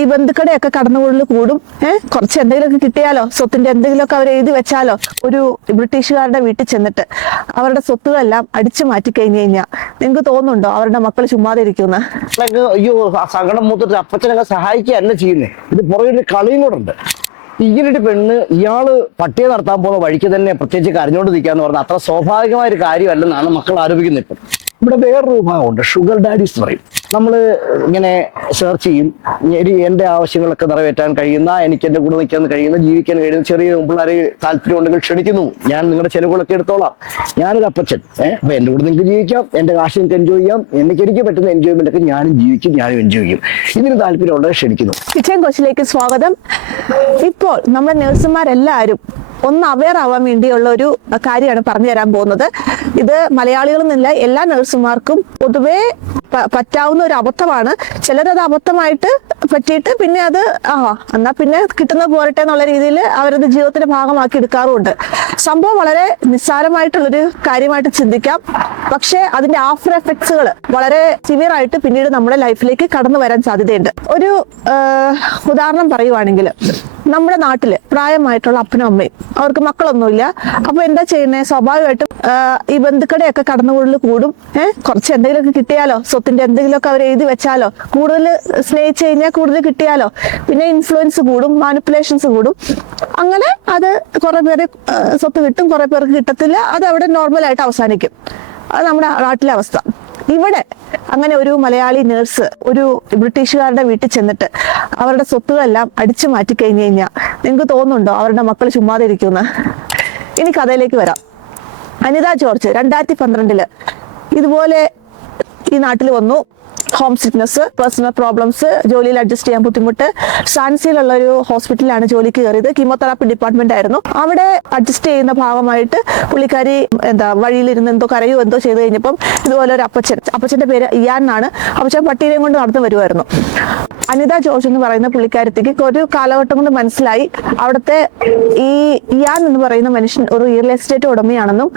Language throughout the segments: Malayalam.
ഈ ബന്ധുക്കടയൊക്കെ കടന്നുകൂടൽ കൂടും. ഏഹ് കുറച്ച് എന്തെങ്കിലുമൊക്കെ കിട്ടിയാലോ? സ്വത്തിന്റെ എന്തെങ്കിലുമൊക്കെ അവർ എഴുതി വെച്ചാലോ? ഒരു ബ്രിട്ടീഷുകാരുടെ വീട്ടിൽ ചെന്നിട്ട് അവരുടെ സ്വത്തുകളെല്ലാം അടിച്ചു മാറ്റി കഴിഞ്ഞു കഴിഞ്ഞാൽ നിങ്ങൾക്ക് തോന്നുന്നുണ്ടോ അവരുടെ മക്കൾ ചുമ്മാതെ ഇരിക്കുന്ന അയ്യോ സങ്കടം മൂത്തിട്ട് അപ്പച്ചനൊക്കെ സഹായിക്കുകയല്ല ചെയ്യുന്നേ. ഇത് പുറകിൽ കളിയും കൂടെ ഉണ്ട്. ഇങ്ങനൊരു പെണ്ണ് ഇയാൾ പട്ടിയെ നടത്താൻ പോകുന്ന വഴിക്ക് തന്നെ പ്രത്യേകിച്ച് കരഞ്ഞോണ്ട് നിൽക്കാന്ന് പറഞ്ഞാൽ അത്ര സ്വാഭാവികമായ ഒരു കാര്യമല്ലെന്നാണ് മക്കൾ ആരോപിക്കുന്നത് ഇപ്പം. ഇവിടെ വേറൊരു വിഭാഗമുണ്ട് ഷുഗർ ഡാഡീസ് എന്ന് പറയും. നമ്മൾ ഇങ്ങനെ സെർച്ച് ചെയ്യും. എന്റെ ആവശ്യങ്ങളൊക്കെ നിറവേറ്റാൻ കഴിയുന്ന എനിക്ക് എന്റെ കൂടെ നിൽക്കാൻ കഴിയുന്ന ജീവിക്കാൻ കഴിയുന്ന ചെറിയ പിള്ളേരെ താല്പര്യം ഉണ്ടെങ്കിൽ ക്ഷണിക്കുന്നു. ഞാൻ നിങ്ങളുടെ ചെലവുകളൊക്കെ എടുത്തോളാം. ഞാനൊരു അപ്പച്ചൻ. ഏഹ് അപ്പൊ എന്റെ കൂടെ നിങ്ങൾക്ക് ജീവിക്കാം. എന്റെ കാശ് നിങ്ങൾക്ക് എൻജോയ് ചെയ്യാം. എനിക്ക് എനിക്ക് പറ്റുന്ന എൻജോയ്മെന്റ് ഒക്കെ ഞാനും ജീവിക്കും ഞാനും എൻജോയ് ചെയ്യും. ഇതിന് താല്പര്യം ഉള്ളത് ക്ഷണിക്കുന്നു. കിച്ചൻ കൊച്ചിലേക്ക് സ്വാഗതം. ഇപ്പോൾ നമ്മുടെ നഴ്സുമാരെല്ലാവരും ഒന്ന് അവെയർ ആവാൻ വേണ്ടിയുള്ള ഒരു കാര്യമാണ് പറഞ്ഞു തരാൻ പോകുന്നത്. ഇത് മലയാളികളെന്നില്ല എല്ലാ നഴ്സുമാർക്കും പൊതുവേ പറ്റാവുന്ന ഒരു അബദ്ധമാണ്. ചിലരത് അബദ്ധമായിട്ട് പറ്റിയിട്ട് പിന്നെ അത് ആ എന്നാ പിന്നെ കിട്ടുന്ന പോരട്ടെ എന്നുള്ള രീതിയിൽ അവരത് ജീവിതത്തിന്റെ ഭാഗമാക്കി എടുക്കാറുമുണ്ട്. സംഭവം വളരെ നിസ്സാരമായിട്ടുള്ളൊരു കാര്യമായിട്ട് ചിന്തിക്കാം. പക്ഷേ അതിന്റെ ആഫ്റ്റർ എഫക്ട്സുകൾ വളരെ സിവിയർ ആയിട്ട് പിന്നീട് നമ്മുടെ ലൈഫിലേക്ക് കടന്നു വരാൻ സാധ്യതയുണ്ട്. ഒരു ഉദാഹരണം പറയുവാണെങ്കിൽ നമ്മുടെ നാട്ടിൽ പ്രായമായിട്ടുള്ള അപ്പനും അമ്മയും അവർക്ക് മക്കളൊന്നുമില്ല. അപ്പൊ എന്താ ചെയ്യുന്നത് സ്വാഭാവികമായിട്ടും ഈ ബന്ധുക്കടെയൊക്കെ കടന്നുകൂടൽ കൂടും. ഏഹ് കുറച്ച് എന്തെങ്കിലുമൊക്കെ കിട്ടിയാലോ? സ്വത്തിന്റെ എന്തെങ്കിലുമൊക്കെ അവർ എഴുതി വെച്ചാലോ? കൂടുതൽ സ്നേഹിച്ചു കഴിഞ്ഞാൽ കൂടുതൽ കിട്ടിയാലോ? പിന്നെ ഇൻഫ്ലുവൻസ് കൂടും മാനിപ്പുലേഷൻസ് കൂടും. അങ്ങനെ അത് കുറെ പേര് സ്വത്ത് കിട്ടും കുറെ പേർക്ക് കിട്ടത്തില്ല. അത് അവിടെ നോർമൽ ആയിട്ട് അവസാനിക്കും. അത് നമ്മുടെ നാട്ടിലെ അവസ്ഥ. ഇവിടെ അങ്ങനെ ഒരു മലയാളി നേഴ്സ് ഒരു ബ്രിട്ടീഷുകാരുടെ വീട്ടിൽ ചെന്നിട്ട് അവരുടെ സ്വത്തുകളെല്ലാം അടിച്ചു മാറ്റി കഴിഞ്ഞു കഴിഞ്ഞാൽ നിങ്ങൾക്ക് തോന്നുന്നുണ്ടോ അവരുടെ മക്കൾ ചുമ്മാതെ ഇരിക്കുന്ന ഇനി കഥയിലേക്ക് വരാം. അനിത ജോർജ് രണ്ടായിരത്തി പന്ത്രണ്ടിൽ ഇതുപോലെ ഈ നാട്ടിൽ വന്നു. ഹോം സിക്നസ് പേഴ്സണൽ പ്രോബ്ലംസ് ജോലിയിൽ അഡ്ജസ്റ്റ് ചെയ്യാൻ ബുദ്ധിമുട്ട്. സാൻസിയിലുള്ള ഒരു ഹോസ്പിറ്റലിലാണ് ജോലിക്ക് കയറിയത്. കീമോതെറാപ്പി ഡിപ്പാർട്ട്മെന്റ് ആയിരുന്നു. അവിടെ അഡ്ജസ്റ്റ് ചെയ്യുന്ന ഭാഗമായിട്ട് പുള്ളിക്കാരി എന്താ വഴിയിലിരുന്ന് എന്തോ കരയോ എന്തോ ചെയ്തു കഴിഞ്ഞപ്പം ഇതുപോലെ ഒരു അപ്പച്ചൻ അപ്പച്ചന്റെ പേര് ഇയാൻ എന്നാണ്. അപ്പച്ചൻ പട്ടീനെയും കൊണ്ട് നടന്നു വരുമായിരുന്നു അനിത ജോർജ് എന്ന് പറയുന്ന പുള്ളിക്കാരത്തേക്ക് ഒരു കാലഘട്ടം കൊണ്ട് മനസ്സിലായി. അവിടുത്തെ ഈ ഇയാൻ എന്ന് പറയുന്ന മനുഷ്യൻ ഒരു റിയൽ എസ്റ്റേറ്റ് ഉടമയാണെന്നും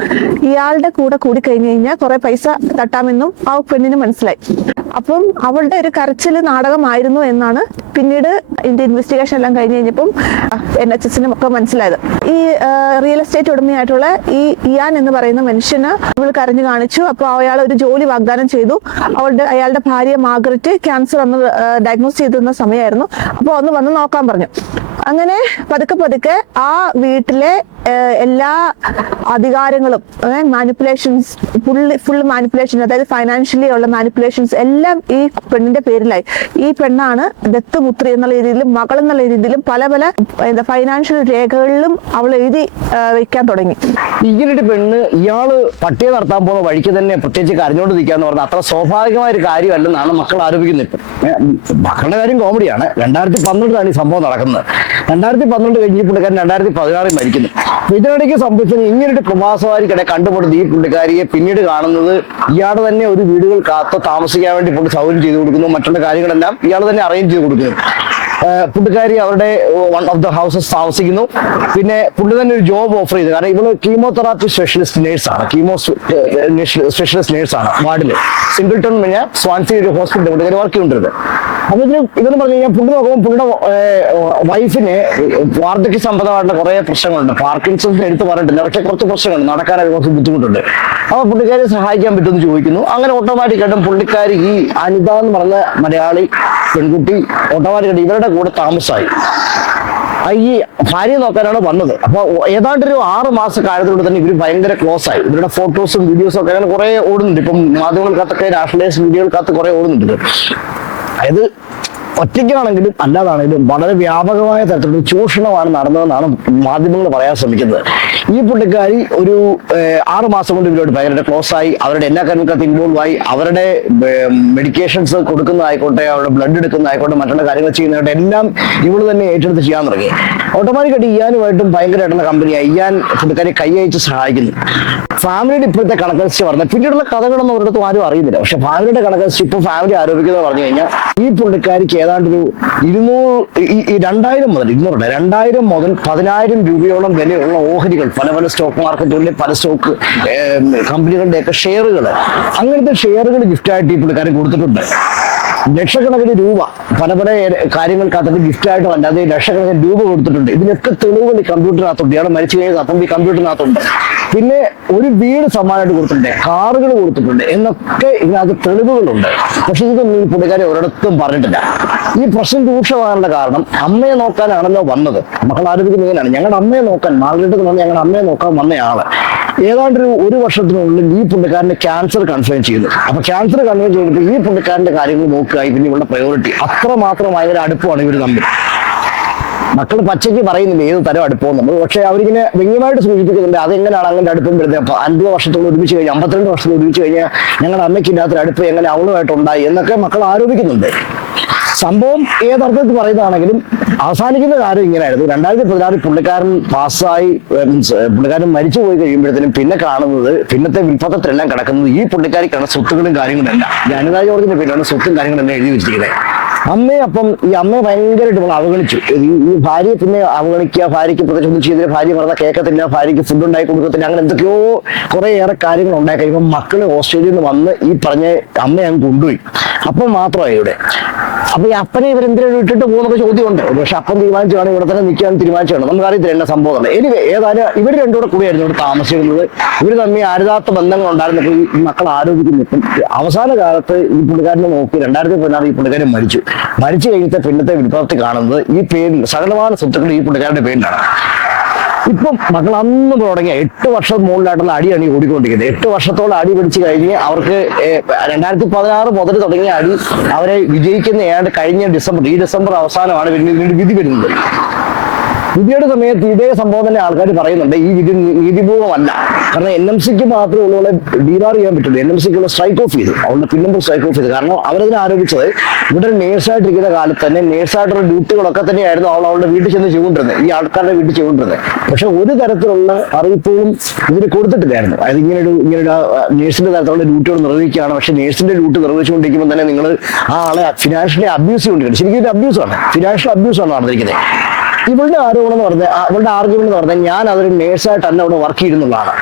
ഇയാളുടെ കൂടെ കൂടി കഴിഞ്ഞു കഴിഞ്ഞാൽ കുറെ പൈസ തട്ടാമെന്നും ആ പെണ്ണിന് മനസ്സിലായി. അപ്പം അവളുടെ ഒരു കരച്ചിൽ നാടകമായിരുന്നു എന്നാണ് പിന്നീട് ഇതിന്റെ ഇൻവെസ്റ്റിഗേഷൻ എല്ലാം കഴിഞ്ഞ് കഴിഞ്ഞപ്പം എൻ എച്ച് എസിനും ഒക്കെ മനസ്സിലായത്. ഈ റിയൽ എസ്റ്റേറ്റ് ഉടമയായിട്ടുള്ള ഈ ഇയാൻ എന്ന് പറയുന്ന മനുഷ്യന് അവൾ കരഞ്ഞു കാണിച്ചു. അപ്പോൾ അയാൾ ഒരു ജോലി വാഗ്ദാനം ചെയ്തു. അവളുടെ അയാളുടെ ഭാര്യ മാഗ്രറ്റ് ക്യാൻസർ വന്ന് ഡയഗ്നോസ് ചെയ്തിരുന്ന സമയമായിരുന്നു. അപ്പോൾ ഒന്ന് വന്ന് നോക്കാൻ പറഞ്ഞു. അങ്ങനെ പതുക്കെ പതുക്കെ ആ വീട്ടിലെ എല്ലാ അധികാരങ്ങളും മാനിപ്പുലേഷൻസ് ഫുള്ള് ഫുൾ മാനിപ്പുലേഷൻ അതായത് ഫൈനാൻഷ്യലി ഉള്ള മാനിപ്പുലേഷൻസ് എല്ലാം ഈ പെണ്ണിന്റെ പേരിലായി. ഈ പെണ്ണാണ് ദത്തുപുത്രി എന്നുള്ള രീതിയിലും മകൾ എന്നുള്ള രീതിയിലും പല പല എന്താ ഫൈനാൻഷ്യൽ രേഖകളിലും അവൾ എഴുതി വെക്കാൻ തുടങ്ങി. ഇങ്ങനൊരു പെണ്ണ് ഇയാൾ പട്ടിയെ നടത്താൻ പോകുന്ന വഴിക്ക് തന്നെ പ്രത്യേകിച്ച് കരഞ്ഞോണ്ട് നിൽക്കാന്ന് പറഞ്ഞാൽ അത്ര സ്വാഭാവികമായ ഒരു കാര്യമല്ലെന്നാണ് മക്കൾ ആരോപിക്കുന്നത് ഇപ്പം. ഏഹ് കാര്യം കോമഡിയാണ്. രണ്ടായിരത്തി പന്ത്രണ്ടിലാണ് ഈ സംഭവം നടക്കുന്നത്. രണ്ടായിരത്തി പന്ത്രണ്ട് കഴിഞ്ഞ് ഈ പുള്ളിക്കാരൻ രണ്ടായിരത്തി പതിനാറിൽ മരിക്കുന്നു ഇതിനിടയ്ക്ക് സംഭവിച്ചത് ഇങ്ങനൊരു പ്രവാസവാരിക്കിടെ കണ്ടുപിടുന്ന ഈ പുള്ളിക്കാരിയെ പിന്നീട് കാണുന്നത് ഇയാൾ തന്നെ ഒരു വീടുകൾ കാത്ത താമസിക്കാൻ വേണ്ടി പുള്ളി സൗകര്യം ചെയ്തു കൊടുക്കുന്നു. മറ്റുള്ള കാര്യങ്ങളെല്ലാം ഇയാൾ തന്നെ അറേഞ്ച് ചെയ്ത് കൊടുക്കുന്നു. പുള്ളിക്കാരി അവരുടെ വൺ ഓഫ് ദ ഹൗസസ് താമസിക്കുന്നു. പിന്നെ പുള്ളി തന്നെ ഒരു ജോബ് ഓഫർ ചെയ്തു. കാരണം ഇവൾ കീമോതെറാപ്പി സ്പെഷ്യലിസ്റ്റ് നേഴ്സാണ് കീമോ സ്പെഷ്യലിസ്റ്റ് നേഴ്സാണ് ആണ് വാർഡിൽ. സിംഗിൾട്ടൺ പിന്നെ സ്വാൻസി ഒരു ഹോസ്പിറ്റലിൽ പുള്ളിക്കാരി വർക്ക് ചെയ്യുന്നുണ്ട് അപ്പൊ ഇതിന് ഇതെന്ന് പറഞ്ഞു കഴിഞ്ഞാൽ പുള്ളി നോക്കുമ്പോൾ പുള്ളിയുടെ വൈഫിന് വാർദ്ധക്യ സംബന്ധമായിട്ടുള്ള കുറെ പ്രശ്നങ്ങളുണ്ട്. പാർക്കിൻസൺസ് എടുത്ത് പറഞ്ഞിട്ടില്ല. പക്ഷെ കുറച്ച് പ്രശ്നങ്ങളുണ്ട്. നടക്കാനൊക്കെ കുറച്ച് ബുദ്ധിമുട്ടുണ്ട്. അപ്പൊ പുള്ളിക്കാരി സഹായിക്കാൻ പറ്റുമെന്ന് ചോദിക്കുന്നു. അങ്ങനെ ഓട്ടോമാറ്റിക്കായിട്ടും പുള്ളിക്കാരി ഈ അനിത എന്ന് പറഞ്ഞ മലയാളി പെൺകുട്ടി ഓട്ടോമാറ്റിക്കായിട്ട് ഇവരുടെ കൂടെ താമസമായി ഈ ഭാര്യ നോക്കാനാണ് വന്നത്. അപ്പൊ ഏതാണ്ട് ഒരു ആറ് മാസ കാലത്തിലൂടെ തന്നെ ഇവർ ഭയങ്കര ക്ലോസ് ആയി. ഇവരുടെ ഫോട്ടോസും വീഡിയോസും ഒക്കെ അങ്ങനെ കുറെ ഓടുന്നുണ്ട്. ഇപ്പം മാധ്യമങ്ങൾക്കകത്തൊക്കെ നാഷണലൈസ് വീഡിയോകൾക്കകത്ത് കുറെ ഓടുന്നുണ്ട്. അതായത് ഒറ്റയ്ക്കാണെങ്കിലും അല്ലാതാണെങ്കിലും വളരെ വ്യാപകമായ തരത്തിലുള്ള ചൂഷണമാണ് നടന്നതെന്നാണ് മാധ്യമങ്ങൾ പറയാൻ ശ്രമിക്കുന്നത്. ഈ പുള്ളിക്കാരി ഒരു ആറുമാസം ആറ് മാസം കൊണ്ട് ഇവരോട് ഭയങ്കര ക്ലോസ് ആയി. അവരുടെ എല്ലാ കാര്യങ്ങൾക്കകത്ത് ഇൻവോൾവ് ആയി. അവരുടെ മെഡിക്കേഷൻസ് കൊടുക്കുന്നതായിക്കോട്ടെ അവരുടെ ബ്ലഡ് എടുക്കുന്നതായിക്കോട്ടെ മറ്റുള്ള കാര്യങ്ങൾ ചെയ്യുന്നതായിട്ട് എല്ലാം ഇവൾ തന്നെ ഏറ്റെടുത്ത് ചെയ്യാൻ തുടങ്ങി. ഓട്ടോമാറ്റിക്കായിട്ട് ഇയാനുമായിട്ടും ഭയങ്കരമായിട്ടുള്ള കമ്പനിയായി. ഇയാൻ പുള്ളിക്കാരി കൈ സഹായിക്കുന്നു. ഫാമിലിയുടെ ഇപ്പോഴത്തെ കണക്കനുസരിച്ച് പറഞ്ഞത് പിന്നീടുള്ള കഥകളൊന്നും ഒരിടത്തും ആരും അറിയുന്നില്ല. പക്ഷെ ഫാമിലിയുടെ കണക്കനുസരിച്ച് ഇപ്പൊ ഫാമിലി ആരോപിക്കുന്നത് പറഞ്ഞു കഴിഞ്ഞാൽ ഈ പുള്ളിക്കാരിക്ക് ഏതാണ്ട് ഒരു ഇരുന്നൂറ് രണ്ടായിരം മുതൽ ഇരുന്നൂറ് രണ്ടായിരം മുതൽ പതിനായിരം രൂപയോളം വിലയുള്ള ഓഹരികൾ പല പല സ്റ്റോക്ക് മാർക്കറ്റുകളിലെ പല സ്റ്റോക്ക് കമ്പനികളുടെയൊക്കെ ഷെയറുകൾ അങ്ങനത്തെ ഷെയറുകൾ ഗിഫ്റ്റായിട്ട് ഈ പുള്ളിക്കാരൻ കൊടുത്തിട്ടുണ്ട്. ലക്ഷക്കണക്കിന് രൂപ പല പല കാര്യങ്ങൾക്കകത്ത് ഗിഫ്റ്റായിട്ട് അല്ലാതെ ലക്ഷക്കണക്കിന് രൂപ കൊടുത്തിട്ടുണ്ട്. ഇതിനൊക്കെ തെളിവുകൾ ഈ കമ്പ്യൂട്ടറിനകത്തുണ്ട്. ഇയാൾ മരിച്ചു കഴിഞ്ഞാൽ അപ്പം ഈ കമ്പ്യൂട്ടറിനകത്തുണ്ട്. പിന്നെ ഒരു വീട് സമ്മാനമായിട്ട് കൊടുത്തിട്ടുണ്ട്. കാറുകൾ കൊടുത്തിട്ടുണ്ട്. എന്നൊക്കെ ഇതിനകത്ത് തെളിവുകളുണ്ട്. പക്ഷെ ഇതൊന്നും ഈ പുള്ളിക്കാരെ ഒരിടത്തും പറഞ്ഞിട്ടില്ല. ഈ പ്രശ്നം രൂക്ഷമാകാനുള്ള കാരണം അമ്മയെ നോക്കാനാണല്ലോ വന്നത്. മക്കൾ ആരോപിക്കുന്നതിനാണ് ഞങ്ങളുടെ അമ്മയെ നോക്കാൻ മാർഗരറ്റ് വന്ന് ഞങ്ങളുടെ അമ്മയെ നോക്കാൻ വന്നയാൾ ഏതാണ്ട് ഒരു ഒരു വർഷത്തിനുള്ളിൽ ഈ പുള്ളിക്കാരന്റെ ക്യാൻസർ കൺഫേം ചെയ്തു അപ്പൊ ക്യാൻസർ കൺഫേം ചെയ്തിട്ട് ഈ പുള്ളിക്കാരന്റെ കാര്യങ്ങൾ നോക്കുക പിന്നെ ഇവരുടെ പ്രയോറിറ്റി അത്ര അത്രമാത്രം ഭയങ്കര അടുപ്പമാണ് ഇവർ തമ്മിൽ. മക്കൾ പച്ചയ്ക്ക് പറയുന്നില്ല ഏത് തരം അടുപ്പം നമ്മൾ പക്ഷേ അവരിങ്ങനെ വ്യംഗ്യമായിട്ട് സൂചിപ്പിക്കുന്നുണ്ട് അതെങ്ങനെയാണ് അങ്ങനെ അടുപ്പം വരുന്നത്? അപ്പൊ അൻപത് വർഷത്തോളം ഒരുമിച്ച് കഴിഞ്ഞാൽ അമ്പത്തിരണ്ട് വർഷത്തോളം ഒരുമിച്ച് കഴിഞ്ഞാൽ ഞങ്ങളുടെ അമ്മയ്ക്ക് ഇല്ലാത്ത അടുപ്പ് എങ്ങനെ അവളുമായിട്ടുണ്ടായി എന്നൊക്കെ മക്കൾ ആരോപിക്കുന്നുണ്ട്. സംഭവം ഏതർത്ഥത്തിൽ പറയുന്നതാണെങ്കിലും അവസാനിക്കുന്ന കാര്യം ഇങ്ങനെയായിരുന്നു. രണ്ടായിരത്തി പതിനാറിൽ പുള്ളിക്കാരൻ പാസ്സായി മീൻസ് പുള്ളിക്കാരൻ മരിച്ചു പോയി കഴിയുമ്പോഴത്തേനും പിന്നെ കാണുന്നത് പിന്നത്തെ വിൽപ്പത്രത്തിലെല്ലാം കിടക്കുന്നത് ഈ പുള്ളിക്കാരിക്കാണ് സ്വത്തുകളും കാര്യങ്ങളും എല്ലാം ഈ അനിതാ ജോർജിന്റെ പേരിലാണ് സ്വത്തും കാര്യങ്ങളെല്ലാം എഴുതി വെച്ചിരിക്കുന്നത്. അമ്മയെ അപ്പം ഈ അമ്മയെ ഭയങ്കരമായിട്ട് നമ്മൾ അവഗണിച്ചു. ഈ ഭാര്യയെ പിന്നെ അവഗണിക്കുക ഭാര്യയ്ക്ക് പ്രതിഷേധം ചെയ്തില്ല ഭാര്യ പറഞ്ഞാൽ കേൾക്കത്തില്ല ഭാര്യയ്ക്ക് ഫുഡ് ഉണ്ടാക്കി കൊടുക്കത്തില്ല അങ്ങനെ എന്തൊക്കെയോ കുറെ ഏറെ കാര്യങ്ങൾ ഉണ്ടായി കഴിയുമ്പോൾ മക്കൾ ഓസ്ട്രേലിയയിൽ നിന്ന് വന്ന് ഈ പറഞ്ഞ അമ്മയെ അങ്ങ് കൊണ്ടുപോയി. അപ്പം മാത്രമായി ഇവിടെ. അപ്പൊ ഈ അപ്പനെ ഇവരെന്തിനാണ് ഇട്ടിട്ട് പോകുന്ന ചോദ്യമുണ്ട്. പക്ഷെ അപ്പം തീരുമാനിച്ചാണ് ഇവിടെ തന്നെ നിൽക്കാൻ തീരുമാനിച്ചാണ് നമുക്ക് അറിയത്തില്ല എന്ന സംഭവം എനിവേ ഏതായാലും ഇവർ രണ്ടുകൂടെ കൂടിയായിരുന്നു ഇവിടെ താമസിക്കുന്നത് ഇവർ തമ്മിൽ ആരുതാത്ത ബന്ധങ്ങൾ ഉണ്ടായിരുന്നപ്പോൾ ഈ മക്കൾ ആരോപിക്കുന്നു. ഇപ്പം അവസാന കാലത്ത് ഈ പുള്ളിക്കാരനെ നോക്കി രണ്ടായിരത്തി പതിനാറ് ഈ പുള്ളിക്കാരൻ മരിച്ചു. മരിച്ചു കഴിഞ്ഞിട്ട് പിന്നത്തെ വിൽപ്പത്തി കാണുന്നത് ഈ പേരിൽ സകലമാന സ്വത്തുക്കൾ ഈ പുള്ളിക്കാരുടെ പേരിലാണ്. ഇപ്പം മക്കൾ അന്ന് തുടങ്ങിയ എട്ട് വർഷം മുകളിലായിട്ടുള്ള അടിയാണ് ഈ ഓടിക്കൊണ്ടിരിക്കുന്നത്. എട്ട് വർഷത്തോളം അടി പിടിച്ച് കഴിഞ്ഞ് അവർക്ക് രണ്ടായിരത്തി പതിനാറ് മുതൽ തുടങ്ങിയ അടി അവരെ വിജയിക്കുന്ന ഏതാണ്ട് കഴിഞ്ഞ ഡിസംബർ ഈ ഡിസംബർ അവസാനമാണ് വിധി വരുന്നത്. വിധിയുടെ സമയത്ത് ഇതേ സംഭവം തന്നെ ആൾക്കാർ പറയുന്നുണ്ട്. ഈ വിധി നീതിപൂർവമല്ല. കാരണം എൻ എം സിക്ക് മാത്രമേ ഉള്ളവളെ ഡീലാർ ചെയ്യാൻ പറ്റുള്ളൂ. എൻ എം സിക്കുള്ള സ്ട്രൈക്ക് ഓഫ് ചെയ്തു. അവളുടെ പിന്നമ്പ് സ്ട്രൈക്ക് ഓഫ് ചെയ്തു. കാരണം അവരതിനെ ആരോപിച്ചത് ഇവിടെ നേഴ്സായിട്ടിരിക്കുന്ന കാലത്ത് തന്നെ നേഴ്സായിട്ടുള്ള ഡ്യൂട്ടികളൊക്കെ തന്നെയായിരുന്നു അവൾ അവളുടെ വീട്ടിൽ ചെന്ന് ചെയ്തുകൊണ്ടിരുന്നത്. ഈ ആൾക്കാരുടെ വീട്ടിൽ ചെയ്തുകൊണ്ടിരുന്നത്. പക്ഷെ ഒരു തരത്തിലുള്ള അറിയിപ്പുകളും ഇതിന് കൊടുത്തിട്ടില്ലായിരുന്നു. അതായത് ഇങ്ങനെ ഒരു ഇങ്ങനെ ഒരു നേഴ്സിന്റെ തരത്തിലുള്ള ഡ്യൂട്ടികൾ നിർവഹിക്കുകയാണ്. പക്ഷെ നേഴ്സിന്റെ ഡ്യൂട്ടി നിർവഹിച്ചുകൊണ്ടിരിക്കുമ്പോൾ തന്നെ നിങ്ങൾ ആ ആളെ ഫിനാൻഷ്യലി അബ്യൂസ് ചെയ്തുകൊണ്ടിരിക്കുന്നത് ശരിക്കും ഇത് അബ്യൂസാണ് ഫിനാൻഷ്യൽ അബ്യൂസാണ് നടന്നിരിക്കുന്നത്. ഇവളുടെ ആരോപണം എന്ന് പറഞ്ഞാൽ ഇവളുടെ ആർഗ്യുമെന്റ് പറഞ്ഞാൽ ഞാൻ അതൊരു നേഴ്സായിട്ടല്ല അവിടെ വർക്ക് ചെയ്യുന്നുള്ളതാണ്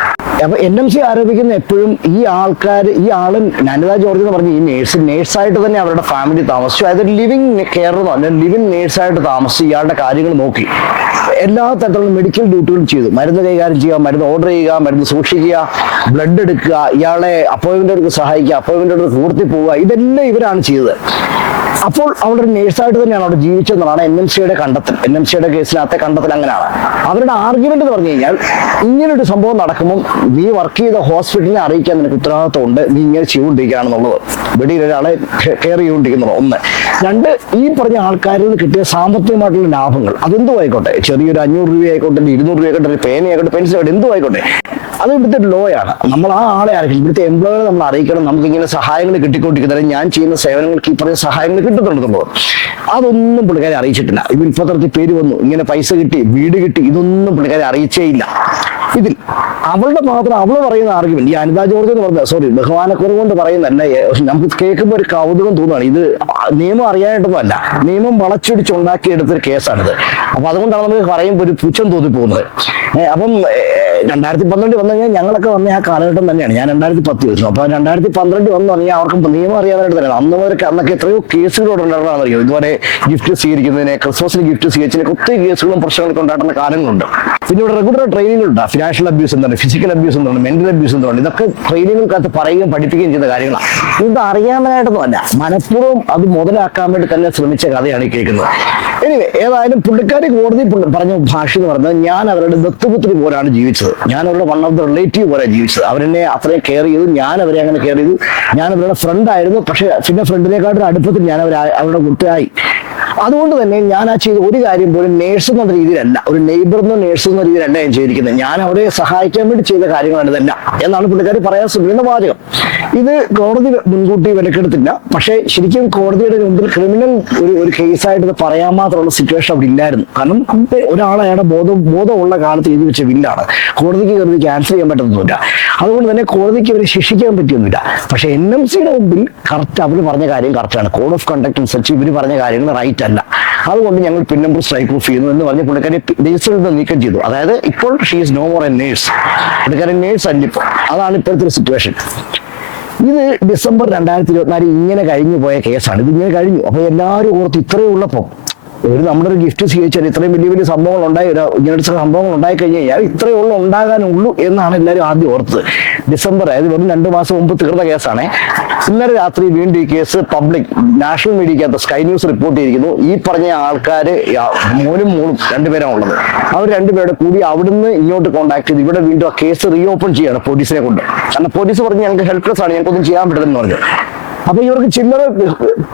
അപ്പൊ എൻ എം സി ആരോപിക്കുന്ന എപ്പോഴും ഈ ആൾക്കാർ ഈ ആൾ നനിത ജോർജ് എന്ന് പറഞ്ഞ ഈ നേഴ്സ് നേഴ്സായിട്ട് തന്നെ അവരുടെ ഫാമിലി താമസിച്ചു. അതായത് ലിവിങ് കെയർ എന്ന് പറഞ്ഞാൽ ലിവിങ് നേഴ്സായിട്ട് താമസിച്ച് ഇയാളുടെ കാര്യങ്ങൾ നോക്കി. എല്ലാ തരത്തിലുള്ള മെഡിക്കൽ ഡ്യൂട്ടികളും ചെയ്തു. മരുന്ന് കൈകാര്യം ചെയ്യുക മരുന്ന് ഓർഡർ ചെയ്യുക മരുന്ന് സൂക്ഷിക്കുക ബ്ലഡ് എടുക്കുക ഇയാളെ അപ്പോയിൻമെന്റ് എടുത്ത് സഹായിക്കുക അപ്പോയിൻമെന്റ് എടുത്ത് കൂർത്തി പോവുക ഇതെല്ലാം ഇവരാണ് ചെയ്തത്. അപ്പോൾ അവിടെ ഒരു നേഴ്സായിട്ട് തന്നെയാണ് അവിടെ ജീവിച്ചതെന്നാണ് എൻ എം സിയുടെ കണ്ടെത്തൽ. എൻ എം സിയുടെ കേസിനകത്തെ കണ്ടെത്തൽ അങ്ങനെയാണ്. അവരുടെ ആർഗ്യുമെന്റ് എന്ന് പറഞ്ഞു കഴിഞ്ഞാൽ ഇങ്ങനൊരു സംഭവം നടക്കുമ്പോൾ നീ വർക്ക് ചെയ്ത ഹോസ്പിറ്റലിനെ അറിയിക്കാൻ നിനക്ക് ഉത്തരവാദിത്വമുണ്ട്. നീ ഇങ്ങനെ ചെയ്തുകൊണ്ടിരിക്കുകയാണെന്നുള്ളത്. വെടിയിൽ ഒരാളെ കെയർ ചെയ്തുകൊണ്ടിരിക്കുന്നത് ഒന്ന്. രണ്ട് ഈ പറഞ്ഞ ആൾക്കാരിൽ നിന്ന് കിട്ടിയ സാമ്പത്തികമായിട്ടുള്ള ലാഭങ്ങൾ അതെന്തു ആയിക്കോട്ടെ ചെറിയൊരു അഞ്ഞൂറ് രൂപ ആയിക്കോട്ടെ അല്ലെങ്കിൽ ഇരുന്നൂറ് രൂപ ആയിക്കോട്ടെ അല്ലെങ്കിൽ പേന ആയിക്കോട്ടെ പെൻസിൽ ആയിക്കോട്ടെ എന്തു ആയിക്കോട്ടെ അത് ഇവിടുത്തെ ലോ ആണ് നമ്മൾ ആ ആളെ അറിയിക്കണം. ഇവിടുത്തെ എംപ്ലോയറെ നമ്മൾ അറിയിക്കണം. നമുക്ക് ഇങ്ങനെ സഹായങ്ങൾ കിട്ടിക്കൊണ്ടിരിക്കുന്നത്. ഞാൻ ചെയ്യുന്ന സേവനങ്ങൾക്ക് ഈ പറഞ്ഞ സഹായങ്ങൾ കിട്ടുന്നുണ്ടെന്നുള്ളത് അതൊന്നും പുള്ളിക്കാരെ അറിയിച്ചിട്ടില്ല. വിൽപ്പത്രത്തിൽ പേര് വന്നു. ഇങ്ങനെ പൈസ കിട്ടി വീട് കിട്ടി ഇതൊന്നും പുള്ളിക്കാരെ അറിയിച്ചേ ഇല്ല. ഇതിൽ അവളുടെ മാത്രം അവൾ പറയുന്ന ആർഗ്യുമെന്റ് ഈ അനിതാ ജോർജ് എന്ന് പറഞ്ഞ സോറി ബഹുമാനക്കുറവ് കൊണ്ട് പറയുന്നല്ല നമുക്ക് കേൾക്കുമ്പോൾ ഒരു കൗതുകം തോന്നുകയാണ് ഇത് നിയമം അറിയാനായിട്ടൊന്നും അല്ല നിയമം വളച്ചൊടിച്ചുണ്ടാക്കി എടുത്തൊരു കേസാണിത്. അപ്പൊ അതുകൊണ്ടാണ് നമുക്ക് പറയുമ്പോൾ ഒരു പുച്ഛം തോന്നിപ്പോകുന്നത്. അപ്പം രണ്ടായിരത്തി പന്ത്രണ്ട് വന്നു കഴിഞ്ഞാൽ ഞങ്ങളൊക്കെ വന്ന ആ കാലഘട്ടം തന്നെയാണ്. ഞാൻ രണ്ടായിരത്തി പത്ത് വരുന്നു അപ്പൊ രണ്ടായിരത്തി പന്ത്രണ്ട് വന്നു പറഞ്ഞാൽ അവർക്ക് നിയമം അറിയാനായിട്ട് തന്നെയാണ്. അന്ന് അവർക്ക് അന്നൊക്കെ എത്രയോ കേസുകൾ ഉണ്ടായിരുന്നറിയോ ഇതുവരെ ഗിഫ്റ്റ് സ്വീകരിക്കുന്നതിനെ ക്രിസ്മസിന് ഗിഫ്റ്റ് സ്വീകരിച്ചതിനൊക്കെ ഒത്തിരി കേസുകളും പ്രശ്നങ്ങളൊക്കെ ഉണ്ടാകുന്ന കാലങ്ങളുണ്ട്. പിന്നെ ഇവിടെ റെഗുലർ ട്രെയിനിങ് ഉണ്ട് ഫിനാൻഷ്യൽ അബ്യൂസ് എന്താണ് ഫിസിക്കൽ അബ്യൂസ് എന്താണ് മെന്റൽ അബ്യൂസ് എന്താണ് ഇതൊക്കെ ട്രെയിനിങ്ങൾക്കകത്ത് പറയുകയും പഠിപ്പിക്കുകയും ചെയ്യുന്ന കാര്യങ്ങളാണ് ഇത് അറിയാനായിട്ടൊന്നുമല്ല മനഃപൂർവം അത് മുതലാക്കാൻ വേണ്ടി തന്നെ ശ്രമിച്ച കഥയാണ് ഈ കേൾക്കുന്നത്. എനിവേ ഏതായാലും പുള്ളിക്കാരി കോടതി പറഞ്ഞ ഭാഷ എന്ന് പറഞ്ഞത് ഞാൻ അവരുടെ ദത്തുപുത്രി പോലാണ് ജീവിച്ചത്. ഞാൻ അവരുടെ വൺ ഓഫ് ദ റിലേറ്റീവ് പോലെ ജീവിച്ചത്. അവരെന്നെ അത്രയും കെയർ ചെയ്തു ഞാൻ അവരെ അങ്ങനെ കെയർ ചെയ്തു. ഞാൻ അവരുടെ ഫ്രണ്ട് ആയിരുന്നു. പക്ഷെ പിന്നെ ഫ്രണ്ടിനെക്കാട്ടും അടുപ്പത്തിൽ ഞാൻ അവരെ അവരുടെ കുട്ടിയായി അതുകൊണ്ട് തന്നെ ഞാൻ ആ ചെയ്ത ഒരു കാര്യം പോലും നേഴ്സ് എന്ന രീതിയിലല്ല. ഒരു നെയ്ബർ എന്ന നേഴ്സ് എന്ന രീതിയിലല്ല ഞാൻ ചെയ്തിരിക്കുന്നത്. ഞാൻ അവരെ സഹായിക്കാൻ വേണ്ടി ചെയ്ത കാര്യങ്ങളാണ് ഇതല്ല എന്നാണ് പുള്ളിക്കാരി പറയാൻ ശ്രമിക്കുന്ന വാചകം. ഇത് കോടതി മുൻകൂട്ടി വിലക്കെടുത്തില്ല. പക്ഷേ ശരിക്കും കോടതിയുടെ മുമ്പിൽ ക്രിമിനൽ ഒരു ഒരു കേസായിട്ട് ഇത് പറയാൻ മാത്രമുള്ള സിറ്റുവേഷൻ അവിടെ ഇല്ലായിരുന്നു. കാരണം ഒരാൾ അയാളുടെ ബോധം ബോധമുള്ള കാലത്ത് എഴുതി വെച്ച ബില്ലാണ് കോടതിക്ക് കയറി ക്യാൻസൽ ചെയ്യാൻ പറ്റുന്നില്ല അതുകൊണ്ട് തന്നെ കോടതിക്ക് അവരെ ശിക്ഷിക്കാൻ പറ്റിയൊന്നുമില്ല. പക്ഷെ എൻ എം സിയുടെ മുമ്പിൽ കറക്റ്റ് അവർ പറഞ്ഞ കാര്യം കറക്റ്റാണ് കോഡ് ഓഫ് കണ്ടക്ട് അനുസരിച്ച് ഇവർ പറഞ്ഞ കാര്യങ്ങൾ റൈറ്റ് അല്ല. അതുകൊണ്ട് ഞങ്ങൾ പിൻ നമ്പർ സ്ട്രൈക്ക് ഓഫ് ചെയ്യുന്നു എന്ന് പറഞ്ഞ് പുള്ളിക്കാരി രജിസ്റ്ററിൽ നിന്ന് നീക്കം ചെയ്തു. അതായത് ഇപ്പോൾ she's no more a nurse പുള്ളിക്കാരൻ നേഴ്സ് അല്ല ഇപ്പോൾ. അതാണ് ഇപ്പോഴത്തെ സിറ്റുവേഷൻ ഇത് ഡിസംബർ രണ്ടായിരത്തി ഇരുപത്തിനാല് ഇങ്ങനെ കഴിഞ്ഞു പോയ കേസാണ് ഇത് ഇങ്ങനെ കഴിഞ്ഞു. അപ്പൊ എല്ലാവരും ഓർത്ത് ഇത്രയും ഉള്ളപ്പോൾ ഒരു നമ്മുടെ ഒരു ഗിഫ്റ്റ് സ്വീകരിച്ചാൽ ഇത്രയും വലിയ വലിയ സംഭവങ്ങൾ ഉണ്ടായി ഇങ്ങനെ ഇങ്ങനത്തെ സംഭവങ്ങൾ ഉണ്ടായി കഴിഞ്ഞ് കഴിഞ്ഞാൽ ഇത്രയേ ഉള്ളൂ ഉണ്ടാകാനുള്ളൂ എന്നാണ് എല്ലാവരും ആദ്യം ഓർത്തത്. ഡിസംബർ അതായത് വെറും രണ്ട് മാസം മുമ്പ് തീർന്ന കേസാണ്. ഇന്നലെ രാത്രി വീണ്ടും ഈ കേസ് പബ്ലിക് നാഷണൽ മീഡിയക്കകത്ത് സ്കൈ ന്യൂസ് റിപ്പോർട്ട് ചെയ്തിരിക്കുന്നു. ഈ പറഞ്ഞ ആൾക്കാർ മോനും മോളും രണ്ടുപേരാണ് ഉള്ളത്. അവർ രണ്ടുപേരുടെ കൂടി അവിടുന്ന് ഇങ്ങോട്ട് കോൺടാക്ട് ചെയ്ത് ഇവിടെ വീണ്ടും ആ കേസ് റീ ഓപ്പൺ ചെയ്യാണ് പോലീസിനെ കൊണ്ട്. കാരണം പോലീസ് പറഞ്ഞ് ഞങ്ങൾക്ക് ഹെൽപ്ലെസ് ആണ് ഞങ്ങൾക്കൊന്നും ചെയ്യാൻ പറ്റില്ലെന്ന് പറഞ്ഞു. അപ്പൊ ഇവർക്ക് ചില്ലറ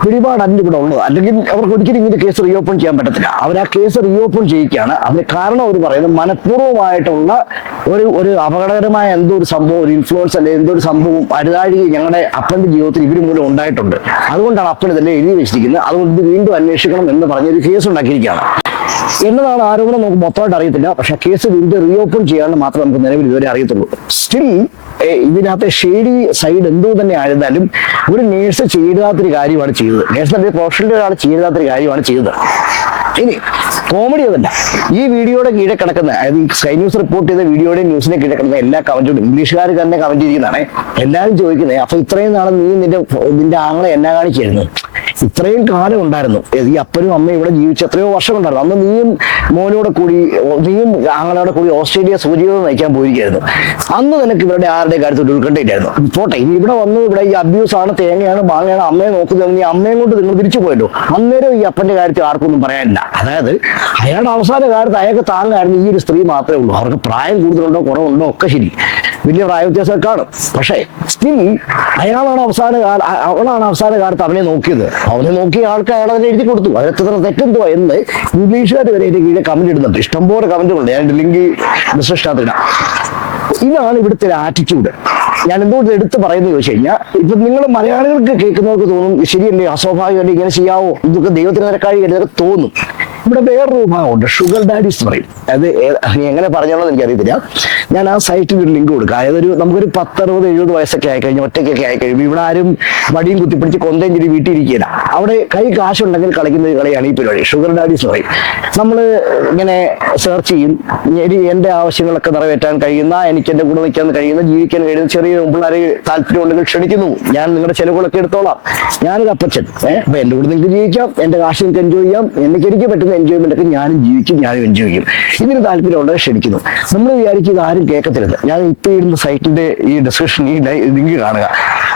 പിടിപാടല്ല ഇവിടെ ഉള്ളത്. അല്ലെങ്കിൽ അവർക്ക് ഒരിക്കലും ഇങ്ങനെ കേസ് റീഓപ്പൺ ചെയ്യാൻ പറ്റത്തില്ല. അവർ ആ കേസ് റീഓപ്പൺ ചെയ്യിക്കുകയാണ്. അതിന് കാരണം അവർ പറയുന്നത് മനഃപൂർവമായിട്ടുള്ള ഒരു ഒരു അപകടകരമായ എന്തോ ഒരു സംഭവം ഒരു ഇൻഫ്ലുവൻസ് അല്ലെങ്കിൽ എന്തോ ഒരു സംഭവം അരുതാഴി ഞങ്ങളുടെ അപ്പന്റെ ജീവിതത്തിൽ ഇവർ മൂലം ഉണ്ടായിട്ടുണ്ട്. അതുകൊണ്ടാണ് അപ്പൻ ഇതെല്ലാം എഴുതി വെച്ചിരിക്കുന്നത്. അതുകൊണ്ട് ഇത് വീണ്ടും അന്വേഷിക്കണം എന്ന് പറഞ്ഞൊരു കേസ് ഉണ്ടാക്കിയിരിക്കുകയാണ്. എന്നതാണ് ആരോപണം നമുക്ക് മൊത്തമായിട്ട് അറിയത്തില്ല. പക്ഷെ കേസ് വീണ്ടും റീഓപ്പൺ ചെയ്യാണ്ട് മാത്രം നമുക്ക് നിലവിൽ ഇതുവരെ അറിയത്തുള്ളൂ. സ്റ്റിൽ ഇതിനകത്തെ ഷെയ്ഡി സൈഡ് എന്തോ തന്നെ ആയിരുന്നാലും ഒരു നേഴ്സ് ചെയ്താത്തൊരു കാര്യമാണ് ചെയ്തത്. നേഴ്സ് അല്ലെങ്കിൽ പ്രൊഫഷണൽ ഒരാൾ ചെയ്താത്തൊരു കാര്യമാണ് ചെയ്തത്. ഇനി കോമഡി അതല്ല ഈ വീഡിയോയുടെ കീഴെ കിടക്കുന്ന അതായത് ഈ സ്കൈ ന്യൂസ് റിപ്പോർട്ട് ചെയ്ത വീഡിയോയുടെ ന്യൂസിനെ കീഴെ കിടക്കുന്ന എല്ലാ കമന്റും ഇംഗ്ലീഷുകാർ തന്നെ കമന്റ് ചെയ്തിരിക്കുന്നതാണ്. എല്ലാവരും ചോദിക്കുന്നത് അപ്പൊ ഇത്രയും നാളെ നീ നിന്റെ നിന്റെ ആങ്ങളെ എന്നാ കാണിക്കായിരുന്നു ഇത്രയും കാലം ഉണ്ടായിരുന്നു. ഈ അപ്പനും അമ്മയും ഇവിടെ ജീവിച്ച എത്രയോ വർഷം ഉണ്ടായിരുന്നു. അന്ന് നീയും മോനോടെ കൂടി നീയും ആങ്ങളോടെ കൂടി ഓസ്ട്രേലിയ സൂചിയോഗം നയിക്കാൻ പോയിരിക്കായിരുന്നു അന്ന് നിനക്ക് ഇവരുടെ ആരുടെ കാര്യത്തിൽ ഒരു ഉത്കണ്ഠയില്ലായിരുന്നു പോട്ടെ ഇനി ഇവിടെ വന്നു ഇവിടെ ഈ അബ്യൂസ് ആണ് തേങ്ങയാണ് മാങ്ങയാണ് അമ്മയെ നോക്കുന്നത് നീ അമ്മയും കൊണ്ട് നിങ്ങൾ തിരിച്ചു പോയല്ലോ. അന്നേരം ഈ അപ്പന്റെ കാര്യത്തിൽ ആർക്കൊന്നും പറയാനില്ല. അതായത് അയാളുടെ അവസാന കാലത്ത് അയാൾക്ക് താങ്ങായിരുന്നു ഈ ഒരു സ്ത്രീ മാത്രമേ ഉള്ളൂ. അവർക്ക് പ്രായം കൂടുതലുണ്ടോ കുറവുണ്ടോ ഒക്കെ ശരി. വലിയ പ്രായ വ്യത്യാസമൊക്കെ കാണും. പക്ഷേ സ്റ്റിൽ അയാളാണ് അവസാന കാല അവളാണ് അവസാന കാലത്ത് അവനെ നോക്കിയത്. അവനെ നോക്കിയ ആൾക്ക് അയാൾ അതിനെ എഴുതി കൊടുത്തു. അതിനെത്ര തെറ്റെന്തോ എന്ന് ഇംഗ്ലീഷുകാർ വരെ എന്റെ കീഴിൽ കമന്റ് ഇടുന്നുണ്ട്. ഇഷ്ടംപോലെ കമന്റുകളുണ്ട് ഞാൻ ലിങ്ക് ഡിസ്ക്രിപ്ഷനകത്ത് ഇടാം ഇതാണ് ഇവിടുത്തെ ഒരു ആറ്റിറ്റ്യൂഡ് ഞാൻ എന്തുകൊണ്ട് എടുത്ത് പറയുന്നത് ചോദിച്ചു കഴിഞ്ഞാൽ ഇപ്പൊ നിങ്ങൾ മലയാളികൾക്ക് കേൾക്കുന്നവർക്ക് തോന്നും "ഇത് ശരിയല്ലേ? അസ്വാഭാവികമല്ലേ ഇങ്ങനെ ചെയ്യാവോ? ഇതൊക്കെ ദൈവത്തിന് നിരക്കാഴി തോന്നും. ഇവിടെ വേറൊരു വിഭാഗമുണ്ട്. ഷുഗർ ഡാഡീസ് എന്ന് പറയും. അത് എങ്ങനെ പറഞ്ഞോളൂ എനിക്കറിയത്തില്ല. ഞാൻ ആ സൈറ്റിൽ ഒരു ലിങ്ക് കൊടുക്കുക അതായത് ഒരു നമുക്കൊരു പത്തറുപത് എഴുപത് വയസ്സൊക്കെ ആയിക്കഴിഞ്ഞ് ഒറ്റയ്ക്കൊക്കെ ആയിക്കഴിയുമ്പോൾ ഇവിടെ ആരും വടിയും കുത്തിപ്പിടിച്ച് കൊന്തയും ചെടി വീട്ടിൽ ഇരിക്കുകയില്ല അവിടെ കൈ കാശുണ്ടെങ്കിൽ കളിക്കുന്ന ഒരു കളിയാണ് ഈ പരിപാടി. ഷുഗർ ഡാഡീസ് പറയും. നമ്മൾ ഇങ്ങനെ സെർച്ച് ചെയ്യും. എന്റെ ആവശ്യങ്ങളൊക്കെ നിറവേറ്റാൻ കഴിയുന്ന എനിക്ക് എന്റെ കൂടെ നിൽക്കാൻ കഴിയുന്ന ജീവിക്കാൻ കഴിയുന്ന ചെറിയ പിള്ളേരെ താല്പര്യമുണ്ടെങ്കിൽ ക്ഷണിക്കുന്നു. ഞാൻ നിങ്ങളുടെ ചെലവുകളൊക്കെ എടുത്തോളാം. ഞാനൊരു അപ്പച്ചൻ. ഏഹ് അപ്പൊ എന്റെ കൂടെ നിങ്ങൾക്ക് ജീവിക്കാം. എന്റെ കാശ് നിങ്ങൾക്ക് എൻജോയ് ചെയ്യാം. എനിക്ക് എനിക്ക് പറ്റുന്ന എൻജോയ്മെന്റ് ഒക്കെ ഞാനും ജീവിക്കും ഞാനും എൻജോയ് ചെയ്യും. ഇതിന് താല്പര്യമുള്ളത് ക്ഷണിക്കുന്നു. നമ്മൾ വിചാരിക്കും ആരും കേൾക്കത്തില്ല ഞാൻ ഇപ്പോൾ ഇടുന്ന സൈറ്റിന്റെ ഈ ഡിസ്ക്രിപ്ഷൻ ഈ ലിങ്ക് കാണുക.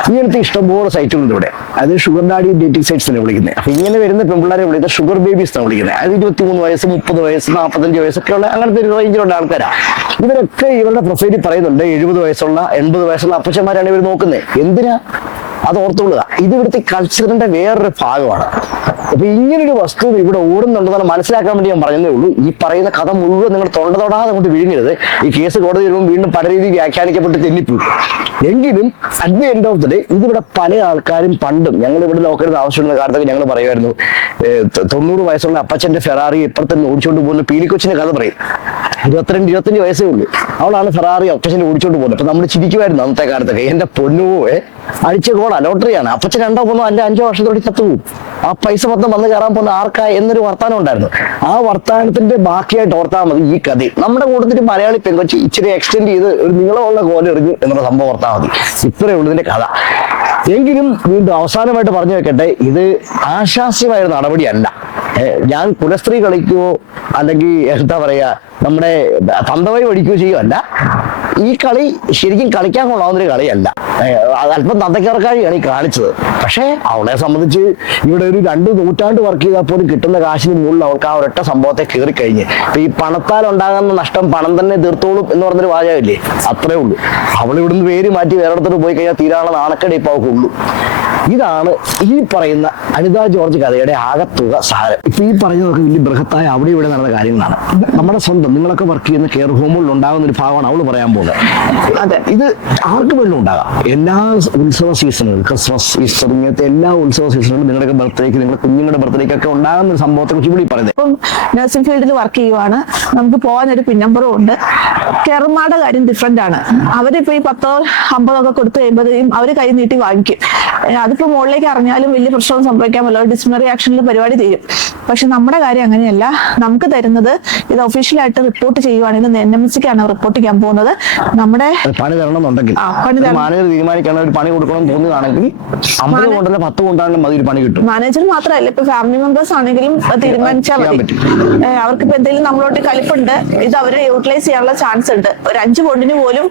ഇങ്ങനത്തെ ഇഷ്ടംപോലെ സൈറ്റുകളുണ്ട് ഇവിടെ. അത് ഷുഗർ ഡാഡി ഡേറ്റിംഗ് സൈറ്റ്സ് തന്നെ വിളിക്കുന്നത്. അപ്പൊ ഇങ്ങനെ വരുന്ന പെൺപിള്ളേരെ വിളിക്കുന്നത് ഷുഗർ ബേബീസ് എന്നാണ് വിളിക്കുന്നത്. അത് ഇരുപത്തിമൂന്ന് വയസ്സ് മുപ്പത് വയസ്സ് നാൽപ്പത്തഞ്ച് വയസ്സൊക്കെ ഉള്ള അങ്ങനത്തെ ഒരു റേഞ്ചിലുള്ള ആൾക്കാരാ. ഇവരൊക്കെ ഇവരുടെ പ്രൊഫൈലിൽ പറയുന്നുണ്ട് എഴുപത് വയസ്സുള്ള എൺപത് വയസ്സുള്ള അപ്പച്ചന്മാരാണ് ഇവർ നോക്കുന്നത് എന്തിനാ? അത് ഓർത്തുകൊള്ളുക. ഇത് ഇവിടുത്തെ കൾച്ചറിന്റെ വേറൊരു ഭാഗമാണ്. അപ്പൊ ഇങ്ങനൊരു വസ്തു ഇവിടെ ഓടുന്നുണ്ടെന്നാണ് മനസ്സിലാക്കാൻ വേണ്ടി ഞാൻ പറഞ്ഞതേ ഉള്ളൂ. ഈ പറയുന്ന കഥ മുഴുവൻ നിങ്ങൾ തൊണ്ട തൊടാതെ കൊണ്ട് വിഴുങ്ങരുത്. ഈ കേസ് കോടതി വരുമ്പോൾ വീണ്ടും പല രീതിയിൽ വ്യാഖ്യാനിക്കപ്പെട്ട് തെന്നിപ്പോയി. എങ്കിലും at the end of the day ഇതിവിടെ പല ആൾക്കാരും പണ്ടും ഞങ്ങൾ ഇവിടെ നോക്കരുത് ആവശ്യമുള്ള കാലത്തൊക്കെ ഞങ്ങൾ പറയുമായിരുന്നു. തൊണ്ണൂറ് വയസ്സുള്ള അപ്പച്ചന്റെ ഫെറാറി ഇപ്പുറത്തെ ഓടിച്ചുകൊണ്ട് പോകുന്ന പീലിക്കൊച്ചിന്റെ കഥ പറയും. ഇരുപത്തിരണ്ട് ഇരുപത്തഞ്ച് വയസ്സേ ഉള്ളൂ. അവളാണ് ഫെറാറി അപ്പച്ചനെ ഓടിച്ചോണ്ട് പോകുന്നത്. അപ്പൊ നമ്മൾ ചിരിക്കുമായിരുന്നു അന്നത്തെ കാലത്തൊക്കെ. എന്റെ പൊന്നുവെ അടിച്ച കോളാ ലോട്ടറിയാണ്. അപ്പച്ചൻ രണ്ടോ മൂന്നോ അല്ല അഞ്ചോ വർഷത്തോടെ ചത്തു പോകും. ആ പൈസ മൊത്തം വന്ന് കയറാൻ പോകുന്ന ആർക്കാ എന്നൊരു വർത്താനം ഉണ്ടായിരുന്നു. ആ വർത്തമാനത്തിന്റെ ബാക്കിയായിട്ട് ഓർത്താൽ മതി ഈ കഥ. നമ്മുടെ കൂട്ടത്തിൽ മലയാളി പെങ്കൊച്ച് ഇച്ചിരി എക്സ്റ്റെൻഡ് ചെയ്ത് ഒരു നീളമുള്ള കോല എറിഞ്ഞു എന്നുള്ള സംഭവം ഓർത്താൽ മതി. ഇത്രയേ ഉള്ളൂ ഇതിന്റെ കഥ. എങ്കിലും വീണ്ടും അവസാനമായിട്ട് പറഞ്ഞു വെക്കട്ടെ ഇത് ആശാസ്യമായ ഒരു നടപടിയല്ല ഞാൻ കുലസ്ത്രീ കളിക്കുകയോ അല്ലെങ്കിൽ എന്താ പറയാ നമ്മുടെ തന്തവൈ പഠിക്കുകയോ ചെയ്യുമല്ല ഈ കളി ശരിക്കും കളിക്കാൻ കൊള്ളാവുന്ന ഒരു കളിയല്ല. അല്പം തന്തയ്ക്കറക്കാഴിയാണ് ഈ കാണിച്ചത്. പക്ഷേ അവളെ സംബന്ധിച്ച് ഇവിടെ ഒരു രണ്ട് നൂറ്റാണ്ട് വർക്ക് ചെയ്താൽ പോലും കിട്ടുന്ന കാശിന് മുകളിൽ അവൾക്ക് ആ ഒരൊറ്റ സംഭവത്തെ കയറി കഴിഞ്ഞ്. ഇപ്പൊ ഈ പണത്താൽ ഉണ്ടാകുന്ന നഷ്ടം പണം തന്നെ തീർത്തോളും എന്ന് പറഞ്ഞൊരു വാചകമില്ലേ? അത്രേ ഉള്ളൂ. അവൾ ഇവിടുന്ന് പേര് മാറ്റി വേറെ പോയി കഴിഞ്ഞാൽ തീരാനുള്ള നാണക്കേട് ഇപ്പൊ അവൾക്ക് ഉള്ളൂ ഇതാണ് ഈ പറയുന്ന അനിത ജോർജ് കഥയുടെ ആകത്തുക സാരം. ഇപ്പൊ ഈ പറയുന്നതൊക്കെ വലിയ ബൃഹത്തായ അവിടെ ഇവിടെ നടന്ന കാര്യങ്ങളാണ്. നമ്മുടെ സ്വന്തം നിങ്ങളൊക്കെ വർക്ക് ചെയ്യുന്ന കെയർ ഹോമുകളിൽ ഉണ്ടാകുന്ന ഒരു ഭാഗമാണ് അവൾ പറയാൻ പോകുന്നത്. അതെ ഇത് ആർക്ക് വേണ്ടി ഉണ്ടാകാം. എല്ലാ ഉത്സവ സീസണുകളും ക്രിസ്മസ് ഈസ്റ്റർ ഇങ്ങനത്തെ എല്ലാ ഉത്സവ സീസണുകളും നിങ്ങളുടെ ബർത്ത്ഡേക്ക് നിങ്ങളുടെ കുഞ്ഞുങ്ങളുടെ ബർത്ത്ഡേക്കൊക്കെ ഉണ്ടാകുന്ന ഒരു സംഭവത്തെ കുറിച്ച് ഇവിടെ പറയുന്നത്. ഇപ്പം നഴ്സിംഗ് ഫീൽഡിൽ വർക്ക് ചെയ്യുവാണ്. നമുക്ക് പോകാൻ ഒരു പിന്നമ്പറും ഉണ്ട്. കെറുമാടെ കാര്യം ഡിഫറെന്റ് ആണ്. അവരിപ്പോ ഈ പത്തോ അമ്പതോ ഒക്കെ കൊടുത്തു കഴിയുമ്പോഴത്തേക്കും അവർ കൈ നീട്ടി വാങ്ങിക്കും. ഏഹ് അതിപ്പോ മുകളിലേക്ക് അറിഞ്ഞാലും വലിയ പ്രശ്നം സംഭവിക്കാൻ പറ്റില്ല. ഡിസിപ്ലിനറി ആക്ഷനിൽ പരിപാടി തീരും. പക്ഷെ നമ്മുടെ കാര്യം അങ്ങനെയല്ല. നമുക്ക് തരുന്നത് ഇത് ഒഫീഷ്യലായിട്ട് റിപ്പോർട്ട് ചെയ്യുവാണെങ്കിൽ എൻ എം സിക്കാണ് റിപ്പോർട്ട് ചെയ്യാൻ പോകുന്നത്. നമ്മുടെ പണി തരണം എന്നുണ്ടെങ്കിൽ ആ, പണി തരണം. മാനേജർ തീരുമാനിക്കണം ഒരു പണി കൊടുക്കണം എന്ന് തോന്നുകയാണെങ്കിൽ അമ്പത് കൊണ്ടല്ല പത്ത് കൊണ്ടാണെങ്കിലും മതി ഒരു പണി കിട്ടും. മാനേജർ മാത്രമല്ല ഇപ്പൊ ഫാമിലി മെമ്പേഴ്സ് ആണെങ്കിലും തീരുമാനിച്ചാൽ മതി. അവർക്ക് ഇപ്പൊ എന്തെങ്കിലും നമ്മളോട്ട് കലിപ്പുണ്ട്. ഇത് അവരെ യൂട്ടിലൈസ് ചെയ്യാനുള്ള ചാൻസ് ഉണ്ട്. ഒരു അഞ്ച് പോണ്ടിന് പോലും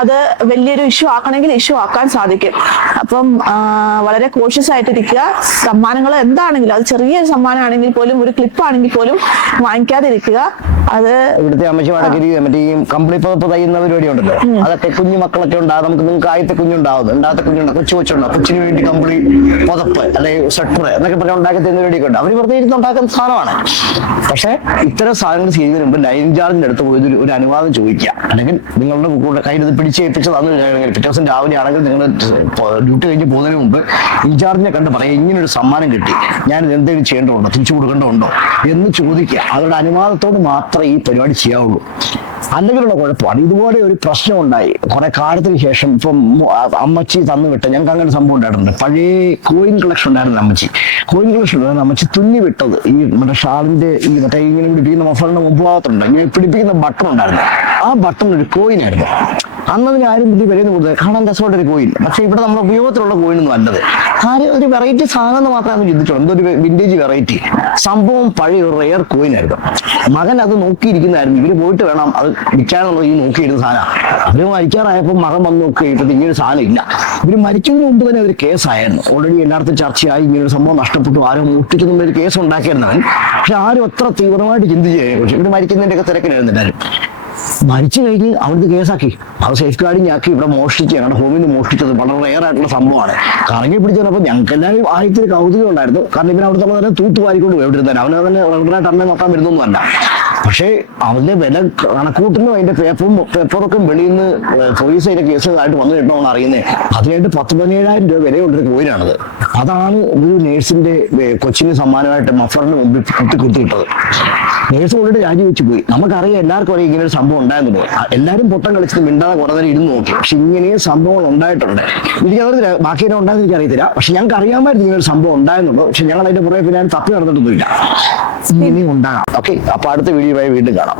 അത് വലിയൊരു ഇഷ്യൂ ആക്കണമെങ്കിൽ ഇഷ്യൂ ആക്കാൻ സാധിക്കും. അപ്പം വളരെ കോഷ്യസ് ആയിട്ടിരിക്കുക. സമ്മാനങ്ങൾ എന്താണെങ്കിലും അത് ചെറിയൊരു സമ്മാനമാണെങ്കിൽ പോലും ഒരു ക്ലിപ്പ് ആണെങ്കിൽ പോലും വാങ്ങിക്കാതിരിക്കുക. അത് ഇവിടുത്തെ അമ്മച്ചിമാരൊക്കെ മറ്റേ ഈ പതപ്പ് തയ്യുന്ന പരിപാടി ഉണ്ടല്ലോ. അതൊക്കെ കുഞ്ഞു മക്കളൊക്കെ ഉണ്ടാകും. നമുക്ക് നിങ്ങൾക്ക് ആദ്യത്തെ കുഞ്ഞുണ്ടാവുന്നു ഉണ്ടാകത്തെ കുഞ്ഞുണ്ടാവും കൊച്ചു കൊച്ചുണ്ടാവും കൊച്ചിന് വേണ്ടി കമ്പിളി പുതപ്പ് അല്ലെങ്കിൽ സ്വെറ്റർ എന്നൊക്കെ പറഞ്ഞാൽ ഉണ്ടാക്കി തരുന്ന പരിപാടിയൊക്കെ ഉണ്ട്. അവർ വെറുതെ ഇരുന്ന് ഉണ്ടാക്കുന്ന സാധനമാണ്. പക്ഷേ ഇത്തരം സാധനങ്ങൾ ചെയ്യുന്നതിന് മുമ്പ് ലൈൻ ചാർജിന്റെ അടുത്ത് പോയി ഒരു- അനുവാദം ചോദിക്കുക. അല്ലെങ്കിൽ നിങ്ങളുടെ കൂടെ കയ്യിൽ ഇത് പിടിച്ച് ഏൽപ്പിച്ചതാണ് പിറ്റേ ദിവസം രാവിലെ ആണെങ്കിൽ നിങ്ങൾ ഡ്യൂട്ടി കഴിഞ്ഞ് പോകുന്നതിന് മുമ്പ് ഇൻചാർജിനെ കണ്ട് പറയാം ഇങ്ങനെ ഒരു സമ്മാനം കിട്ടി. ഞാൻ എന്തെങ്കിലും ചെയ്യേണ്ടതുണ്ടോ? തിരിച്ചു കൊടുക്കേണ്ടതുണ്ടോ എന്ന് ചോദിക്കുക. അവരുടെ അനുവാദത്തോട് മാത്രമേ ഈ പരിപാടി ചെയ്യാവുള്ളൂ. അല്ലെങ്കിലുള്ള കുഴപ്പമാണ്. ഇതുപോലെ ഒരു പ്രശ്നം ഉണ്ടായി കുറെ കാലത്തിന് ശേഷം ഇപ്പം അമ്മച്ചി തന്നു വിട്ട ഞങ്ങൾക്ക് അങ്ങനെ സംഭവം ഉണ്ടായിട്ടുണ്ട്. പഴയ കോയിൻ കളക്ഷൻ ഉണ്ടായിരുന്നു അമ്മച്ചി. കോയിൻ കളക്ഷൻ ഉണ്ടായിരുന്നു അമ്മച്ചി തുന്നി വിട്ടത്. ഈ മറ്റേ ഷാളിന്റെ ഈ മറ്റേ ഇങ്ങനെ പിടിപ്പിക്കുന്ന മഫറിന്റെ മുമ്പ് ഭാഗത്തുണ്ട് ഇങ്ങനെ പിടിപ്പിക്കുന്ന ബട്ടൺ ഉണ്ടായിരുന്നു. ആ ബട്ടൺ ഒരു കോയിൻ ആയിരുന്നു. അന്നതിന് ആരും വലിയ വിലയൊന്നും കൊടുത്തത് കാണാൻ രസമായിട്ട് കോയിൻ പക്ഷെ ഇവിടെ നമ്മുടെ ഉപയോഗത്തിലുള്ള കോയിനൊന്നും അല്ലത്. ആരും ഒരു വെറൈറ്റി സാധനം എന്ന് മാത്രമേ ചിന്തിച്ചുള്ളൂ. എന്തോ ഒരു വിന്റേജ് വെറൈറ്റി സംഭവം പഴയ ഒരു റെയർ കോയിൻ ആയിരുന്നു. മകൻ അത് നോക്കിയിരിക്കുന്നതായിരുന്നു. ഇവർ പോയിട്ട് വേണം അത് വിൽക്കാനുള്ള ഈ നോക്കിയിരുന്ന സാധനം. അവർ മരിക്കാറായപ്പോൾ മകൻ വന്ന് നോക്കി ഇപ്പൊ ഇങ്ങനെ സാധനം ഇല്ല. ഇവർ മരിക്കുന്നതിന് മുമ്പ് തന്നെ ഒരു കേസായിരുന്നു. ഓൾറെഡി എല്ലായിടത്തും ചർച്ചയായി ഇങ്ങനെ ഒരു സംഭവം നഷ്ടപ്പെട്ടു. ആരും മോഷ്ടിക്കുന്ന ഒരു കേസ് ഉണ്ടാക്കിയിരുന്നവൻ പക്ഷെ ആരും അത്ര തീവ്രമായിട്ട് ചിന്തിച്ചു പക്ഷെ ഇവർ മരിക്കുന്നതിന്റെ തിരക്കിലായിരുന്നു എല്ലാവരും മരിച്ചു കഴിഞ്ഞ് അവിടുന്ന് കേസാക്കി. അത് സേഫ് ഗാർഡിങ് ആക്കി. ഇവിടെ മോഷ്ടിച്ച് ഞങ്ങളുടെ ഹോമിൽ നിന്ന് മോഷ്ടിച്ചത് വളരെ റെയർ ആയിട്ടുള്ള സംഭവമാണ്. കറങ്ങി പിടിച്ചപ്പോൾ ഞങ്ങൾക്ക് എല്ലാവരും ആദ്യത്തെ കൗതുകം ഉണ്ടായിരുന്നു. കാരണം ഇവൻ അവിടുത്തെ തന്നെ തൂത്തുവാരിക്കൊണ്ട് തന്നെ അവനെ തന്നെ റെഗുലറായിട്ട് അമ്മയെ നോക്കാൻ വരുന്നൊന്നുമല്ല പക്ഷേ അവന്റെ വില കണക്കൂട്ടുന്നു അതിന്റെ പേപ്പറും പേപ്പറൊക്കെ വെളിയിൽ നിന്ന് പോലീസ് അതിന്റെ കേസുകളായിട്ട് വന്നു കിട്ടണമെന്ന് അറിയുന്നത് അതിനായിട്ട് പത്ത് പതിനേഴായിരം രൂപ വിലയുള്ളൊരു കോയിനാണത്. അതാണ് ഒരു നേഴ്സിന്റെ കൊച്ചിന് സമ്മാനമായിട്ട് മഫറിന് മുമ്പിൽ കുത്തി കുത്തിയിട്ടത് നേഴ്സ് കൊണ്ടിട്ട് രാജിവെച്ച് പോയി. നമുക്കറിയാം എല്ലാവർക്കും അറിയാം ഇങ്ങനെ ഒരു സംഭവം ഉണ്ടായിരുന്നു എല്ലാവരും പൊട്ടം കളിച്ചിട്ട് മിണ്ടാതെ കുറെ നേരം ഇരുന്ന് നോക്കി. പക്ഷെ ഇങ്ങനെയും സംഭവങ്ങൾ ഉണ്ടായിട്ടുണ്ട്. എനിക്കതറിയില്ല ബാക്കി എന്നെ ഉണ്ടായെന്ന് എനിക്ക് അറിയത്തില്ല. പക്ഷെ ഞങ്ങൾക്ക് അറിയാമായിരുന്നു ഇങ്ങനെ ഒരു സംഭവം ഉണ്ടായിരുന്നുള്ളൂ പക്ഷെ ഞങ്ങൾ അതിന്റെ പുറകെ പിന്നെ തപ്പി നടന്നിട്ടൊന്നുമില്ല. ഇനിയും ഉണ്ടാകാം. ഓക്കെ അപ്പൊ അടുത്ത വീഡിയോയുമായി വീണ്ടും കാണാം.